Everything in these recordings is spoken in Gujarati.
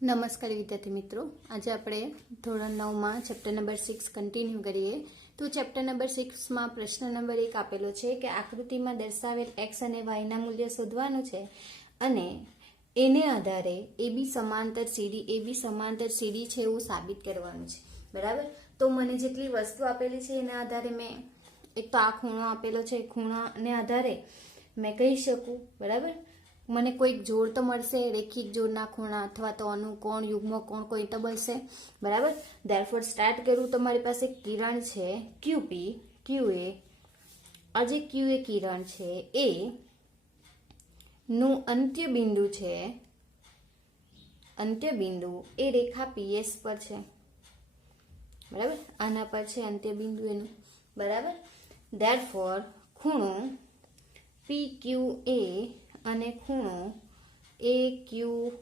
નમસ્કાર વિદ્યાર્થી મિત્રો, આજે આપણે ધોરણ 9માં ચેપ્ટર નંબર 6 કન્ટિન્યુ કરીએ. તો ચેપ્ટર નંબર 6માં પ્રશ્ન નંબર 1 આપેલો છે કે આકૃતિમાં દર્શાવેલ x અને y ના મૂલ્ય શોધવાનું છે અને એને આધારે AB સમાંતર CD છે એવું સાબિત કરવાનું છે. બરાબર. તો મને જેટલી વસ્તુ આપેલી છે એના આધારે મેં એક તો આ ખૂણો આપેલો છે, ખૂણાને આધારે મેં કહી શકું. બરાબર. મને કોઈક જોડ તો મળશે, રેખિક જોડના ખૂણા અથવા તો અનુકોણ, યુગ્મ કોણ કોઈ તો મળશે. બરાબર. ધેરફોર સ્ટાર્ટ કરું તો મારી પાસે કિરણ છે QP, QA. આ જે QA કિરણ છે એ નું અંત્ય બિંદુ છે, અંત્ય બિંદુ એ રેખા PS પર છે. બરાબર. આના પર છે અંત્ય બિંદુ એનું. બરાબર. ધેરફોર ખૂણો PQA અને ખૂણો AQR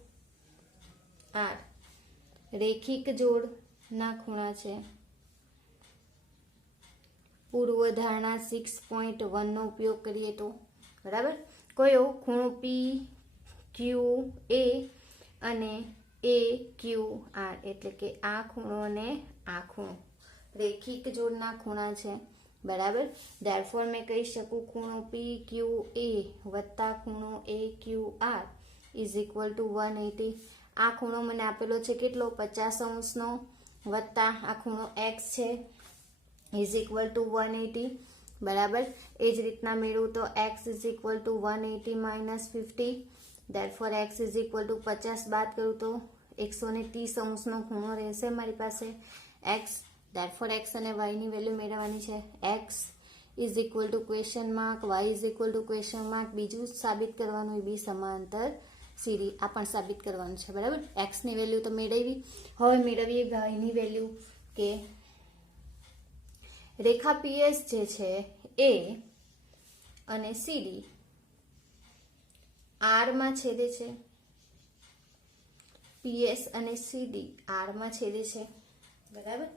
રેખિક જોડના ખૂણા છે. પૂર્વધારણા 6.1 નો ઉપયોગ કરીએ તો બરાબર. કયો ખૂણો PQA અને AQR એટલે કે આ ખૂણો અને આ ખૂણો રેખિક જોડના ખૂણા છે. બરાબર. ધેરફોર મેં કહી શકું ખૂણો PQA વત્તા ખૂણો AQR ઇઝ ઇક્વલ ટુ 180. આ ખૂણો મને આપેલો છે કેટલો? 50° નો વત્તા આ ખૂણો x છે ઇઝ ઇક્વલ ટુ 180. બરાબર. એ જ રીતના મેળવું તો x is equal two 180 minus 50. Therefore x is equal two 50 બાદ કરું તો 130° નો ખૂણો રહેશે મારી પાસે x. ધેરફોર x અને y ની વેલ્યુ મેળવવાની છે. x is equal two question mark, y is equal two question mark. બીજું સાબિત કરવાનું બી સમાંતર CD. આ પણ સાબિત કરવાનું છે. બરાબર. x ની વેલ્યુ તો મેળવી. હવે મેળવીએ y ની વેલ્યુ કે રેખા PS જે છે એ અને CD R માં છેદે છે. PS અને CD R માં છેદે છે. બરાબર.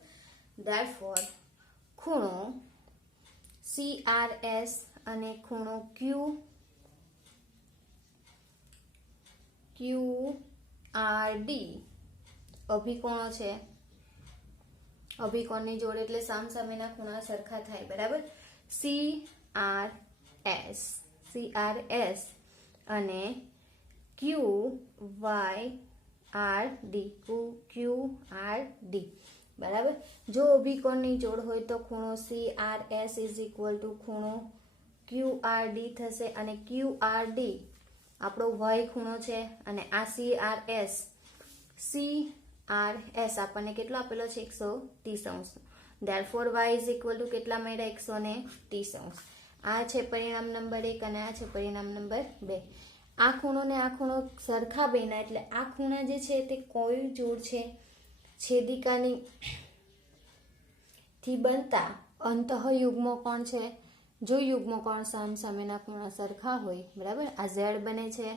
Therefore ખૂણો CRS અને ખૂણો QRD અભિકોણો છે. અભિકોણની જોડ એટલે સામસામેના ખૂણા સરખા થાય. બરાબર. CRS અને QRD. બરાબર. જો અભિકોણની જોડ હોય તો ખૂણો CRS ઇઝ ઇક્વલ ટુ ખૂણો QRD થશે અને QRD આપણો y ખૂણો છે અને આ CRS આપણને કેટલો આપેલો છે? 130°. Therefore y is equal two કેટલા મળ્યા? 130°. આ છે પરિણામ નંબર 1 અને આ છે પરિણામ નંબર 2. આ ખૂણો ને આ ખૂણો સરખા બન્યા એટલે આ ખૂણા જે છે તે કોઈ જોડ છે છેદિકાની થી બનતા અંતઃયુગ્મ કોણ છે. જો યુગ્મ કોણ સામસામેના ખૂણા સરખા હોય. બરાબર. આ z બને છે,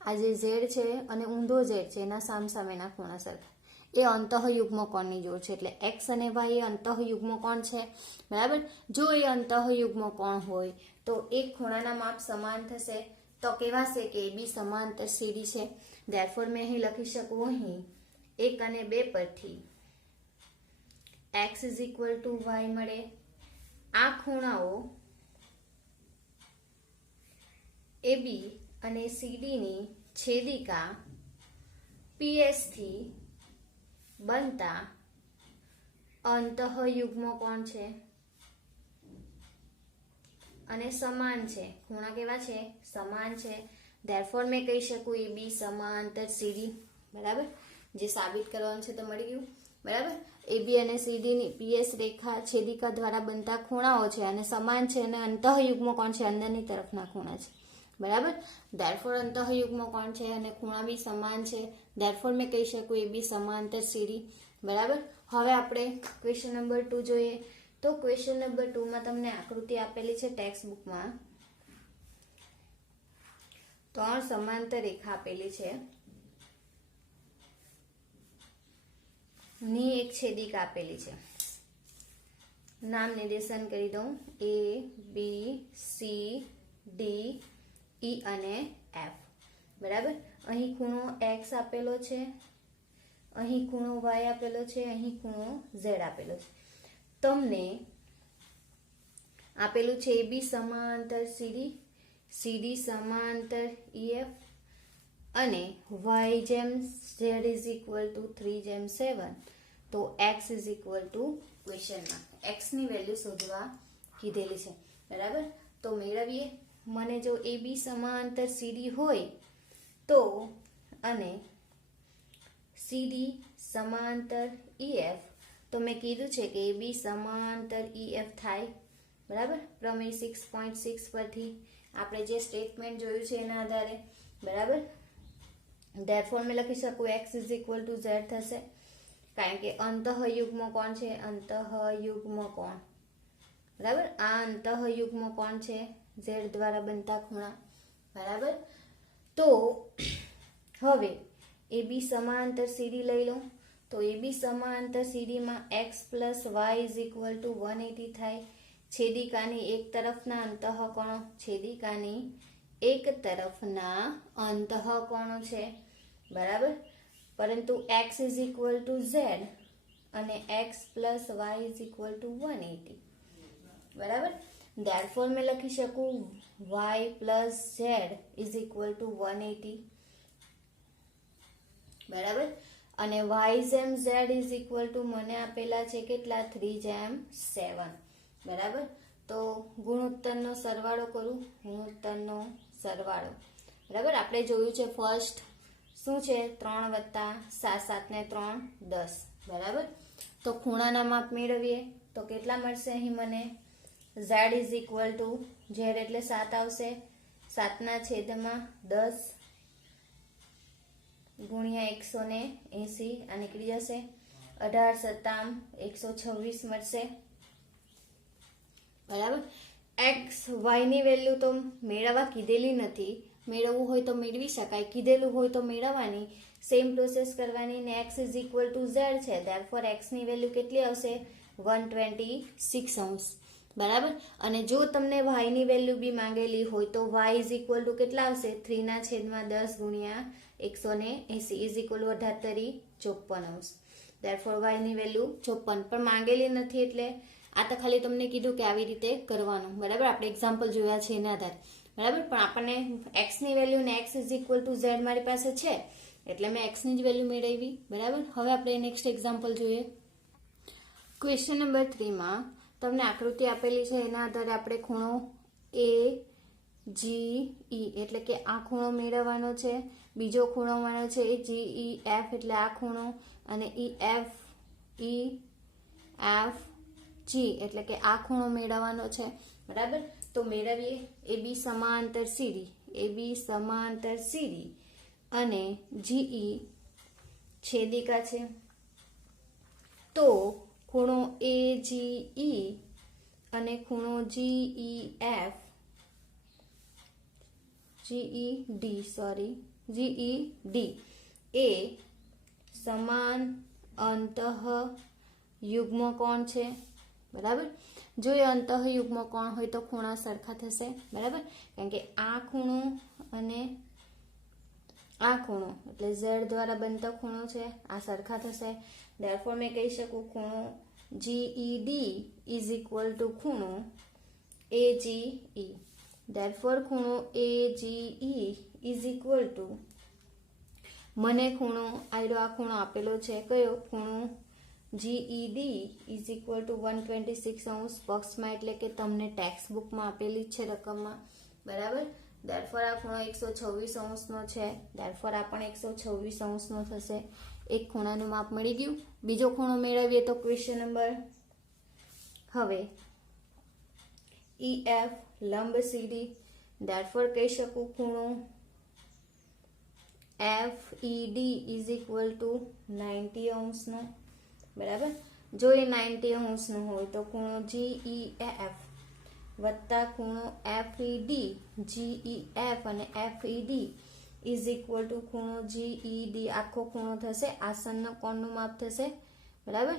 આ જે z છે અને ઊંધો z છે એના સામસામેના ખૂણા સરખા, એ અંતઃયુગ્મ કોણની જોડ છે. એટલે x અને y એ અંતઃયુગ્મ કોણ છે. બરાબર. જો એ અંતઃયુગ્મ કોણ હોય તો એક ખૂણાના માપ સમાન થશે તો કહેવાશે કે AB સમાંતર CD છે. ધેરફોર મેં અહીં લખી શકું, અહીં 1 અને 2 પરથી x is equal two y મળે. આ ખૂણાઓ AB અને CD ની છેદિકા PS થી બનતા અંતઃયુગ્મ કોણ છે અને સમાન છે. ખૂણા કેવા છે? સમાન છે. ધેરફોર મેં કહી શકું AB સમાંતર CD. બરાબર. જે સાબિત કરવાનું છે તો મળી ગયું. બરાબર. AB અને CD ની PS રેખા છેદિકા દ્વારા બનતા ખૂણાઓ છે અને સમાન છે અને અંતઃયુગ્મ કોણ છે? અંદરની તરફના ખૂણા છે. બરાબર. ધેરફોર અંતઃયુગ્મ કોણ છે અને ખૂણા બી સમાન છે. ધેરફોર મેં કહી શકું AB સમાંતર CD. બરાબર. હવે આપણે ક્વેશ્ચન નંબર 2 જોઈએ. તો ક્વેશ્ચન નંબર 2 માં તમને આકૃતિ આપેલી છે ટેક્સ્ટ બુકમાં. 3 સમાંતર રેખા આપેલી છે ની એક છેદિકા આપેલી છે. નામ નિર્દેશન કરી દઉં ABCD E અને F. બરાબર. અહીં ખૂણો x આપેલો છે અહીં ખૂણો y આપેલો છે, અહીં ખૂણો z આપેલો છે. તમને આપેલું છે AB સમાંતર CD સમાંતર EF અને y જેમ z ઇઝ ઇક્વલ ટુ 3:7, તો x ઇઝ ઇક્વલ ટુ ક્વેશ્ચનમાં x ની વેલ્યુ શોધવા કીધેલી છે. બરાબર, તો મેળવીએ. મને જો AB સમાંતર CD હોય તો અને CD સમાંતર EF, તો મેં કીધું છે કે AB સમાંતર EF થાય. બરાબર, પ્રમેય 6.6 પરથી આપણે જે સ્ટેટમેન્ટ જોયું છે એના આધારે. બરાબર, ધેરફોર મેં લખી શકું x is equal two z થશે, કારણ કે અંતઃયુગ્મ કોણ છે, અંતઃયુગ્મ કોણ. બરાબર, આ અંતઃયુગ્મ કોણ છે, z દ્વારા બનતા ખૂણા. બરાબર, તો હવે AB સમાંતર CD લઈ લો, તો AB સમાંતર CD માં x plus y is equal two 180 થાય. છેદિકાની એક તરફના અંતઃકોણો, છેદિકાની એક તરફના અંતઃકોણો છે. બરાબર, પરંતુ x is equal two z અને x plus y is equal two 180. બરાબર, ધેરફોર મેં લખી શકું y plus z is equal two 180. બરાબર, અને y જેમ z ઇઝ ઇક્વલ ટુ મને આપેલા છે કેટલા, 3:7. બરાબર, તો ગુણોત્તરનો સરવાળો કરું, ગુણોત્તરનો સરવાળો. બરાબર, આપણે જોયું છે ફર્સ્ટ શું છે, 3 વત્તા 7, 7 ને 3 10. બરાબર, તો ખૂણાના માપ મેળવીએ તો કેટલા મળશે, અહીં મને z is equal two z એટલે 7 આવશે, 7 ના છેદમાં 10 ગુણ્યા 180 આ નીકળી જશે, 18 7 126 મળશે. બરાબર, x y ની વેલ્યુ તો મેળવવા કીધેલી નથી, મેળવવું હોય તો મેળવી શકાય, કીધેલું હોય તો મેળવવાની, સેમ પ્રોસેસ કરવાની. ને x is equal two z છે, ધેરફોર x ની વેલ્યુ કેટલી આવશે, 126 અંશ. બરાબર, અને જો તમને y ની વેલ્યુ બી માંગેલી હોય તો y ઇઝ ઇક્વલ ટુ કેટલા આવશે, 3/10 ગુણ્યા 180 ઇઝ ઇક્વલ ટુ 18 અંશ. ધેરફોર y ની વેલ્યુ 54, પણ માંગેલી નથી એટલે આ તો ખાલી તમને કીધું કે આવી રીતે કરવાનું. બરાબર, આપણે એક્ઝામ્પલ જોયા છે એના આધારે. બરાબર, પણ આપણને x ની વેલ્યુ ને x is equal two z મારી પાસે છે એટલે મેં x ની જ વેલ્યુ મેળવી. બરાબર, હવે આપણે નેક્સ્ટ એક્ઝામ્પલ જોઈએ. ક્વેશ્ચન નંબર 3 માં તમને આકૃતિ આપેલી છે એના આધારે આપણે ખૂણો AGE એટલે કે આ ખૂણો મેળવવાનો છે, બીજો ખૂણો મળ્યો છે એ GEF એટલે આ ખૂણો, અને EFG એટલે કે આ ખૂણો મેળવવાનો છે. બરાબર, તો મેળવીએ. AB સમાંતર CD, AB સમાંતર CD અને GE છેદિકા છે, તો ખૂણો AGE અને ખૂણો GED એ સમાન અંતઃયુગ્મ કોણ છે. બરાબર, જો એ અંતઃયુગ્મ કોણ હોય તો ખૂણા સરખા થશે. બરાબર, કારણ કે આ ખૂણો અને આ ખૂણો એટલે z દ્વારા બનતો ખૂણો છે, આ સરખા થશે. ધેરફોર મેં કહી શકું ખૂણો GED ઇઝ ઇક્વલ ટુ ખૂણો AGE. ધેરફોર ખૂણો AGE ઇઝ ઇક્વલ ટુ મને ખૂણો આ ખૂણો આપેલો છે, કયો ખૂણો GED ઇઝ ઇક્વલ ટુ 126 અંશ બોક્સમાં, એટલે કે તમને ટેક્સ્ટ બુકમાં આપેલી જ છે રકમમાં. બરાબર, ધેરફોર આ ખૂણો 126 અંશનો છે, ધેરફોર આ પણ 126 અંશનો થશે. એક ખૂણાનું માપ મળી ગયું. બીજો ખૂણો મેળવીએ તો ક્વેશ્ચન નંબર. હવે EF લંબ CD, ધેરફોર કહી શકું ખૂણો FED ઇઝ ઇક્વલ ટુ 90 અંશનો. બરાબર, જો એ 90 અંશનો હોય તો ખૂણો GEF વત્તા ખૂણો FED, GEF અને FED ઇઝ ઇક્વલ ટુ ખૂણો GED આખો ખૂણો થશે, આસન્ન કોણનું માપ થશે. બરાબર,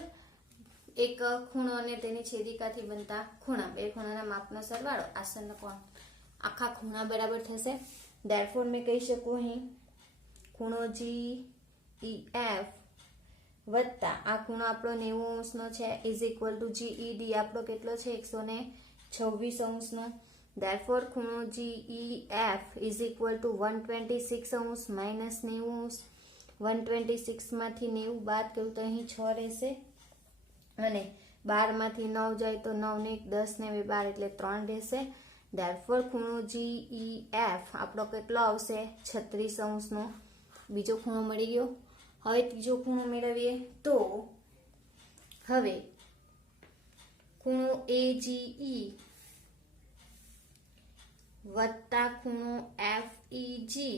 એક ખૂણો અને તેની છેદિકાથી બનતા ખૂણા, બે ખૂણાના માપનો સરવાળો આસન્ન કોણ, આખા ખૂણા બરાબર થશે. ધેરફોર મેં કહી શકું અહીં ખૂણો GEF વત્તા આ ખૂણો આપણો 90 અંશનો છે ઇઝ ઇક્વલ ટુ જીઈડી આપણો કેટલો છે 126 અંશનો. ધેરફોર ખૂણો GEF ઇઝ ઇક્વલ ટુ 126 અંશ માઇનસ 90 અંશ. 126 માંથી 90 બાદ કરું તો અહીં 6 રહેશે અને 12 માંથી 9 જાય તો 9 ને 1 10 ને 2 12 એટલે 3 રહેશે. ધેરફોર ખૂણો GEF આપણો કેટલો આવશે 36 અંશનો. બીજો ખૂણો મળી ગયો. હવે ત્રીજો ખૂણો મેળવીએ તો હવે ખૂણો AGE વત્તા ખૂણો FGE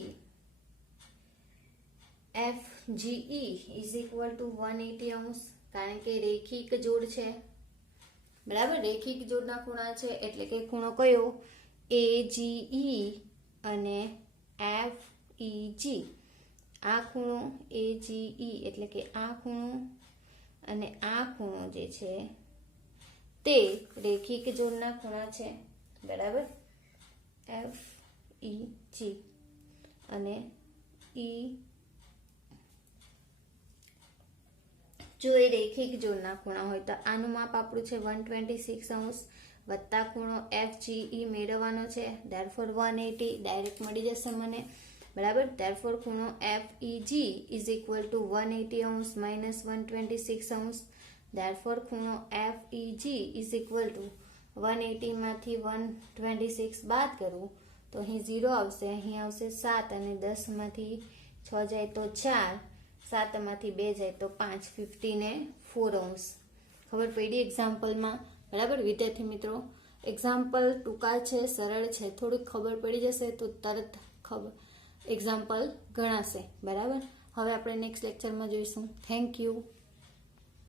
ઇઝ ઇક્વલ ટુ 180 અંશ. કારણ કે રેખિક જોડ છે, બરાબર, રેખિક જોડના ખૂણા છે એટલે કે ખૂણો કયો AGE અને FEG. આ ખૂણો AGE એટલે કે આ ખૂણો અને આ ખૂણો જે છે તે રેખિક જોડના ખૂણા છે, બરાબર. FEG અને જો એ રેખિક જોડના ખૂણા હોય તો આનું માપ આપણું છે 126 અંશ વત્તા ખૂણો FGE મેળવવાનો છે. ધેરફોર 180 ડાયરેક્ટ મળી જશે મને, બરાબર. ધેરફોર ખૂણો FEG ઇઝ ઇક્વલ ટુ 180 અંશ માઇનસ 126 અંશ. ધેરફોર ખૂણો FEG ઇઝ ઇક્વલ ટુ 180 માંથી 126 બાદ કરું તો અહીં 0 આવશે, અહીં આવશે 7 અને 10 માંથી 6 જાય તો 4, 7 માંથી 2 જાય તો 5, 15 અંશ. ખબર પડી એક્ઝામ્પલમાં, બરાબર. વિદ્યાર્થી મિત્રો, એક્ઝામ્પલ ટૂંકા છે, સરળ છે, થોડીક ખબર પડી જશે તો તરત એક્ઝામ્પલ ગણાશે, બરાબર. હવે આપણે નેક્સ્ટ લેક્ચરમાં જોઈશું. Thank you.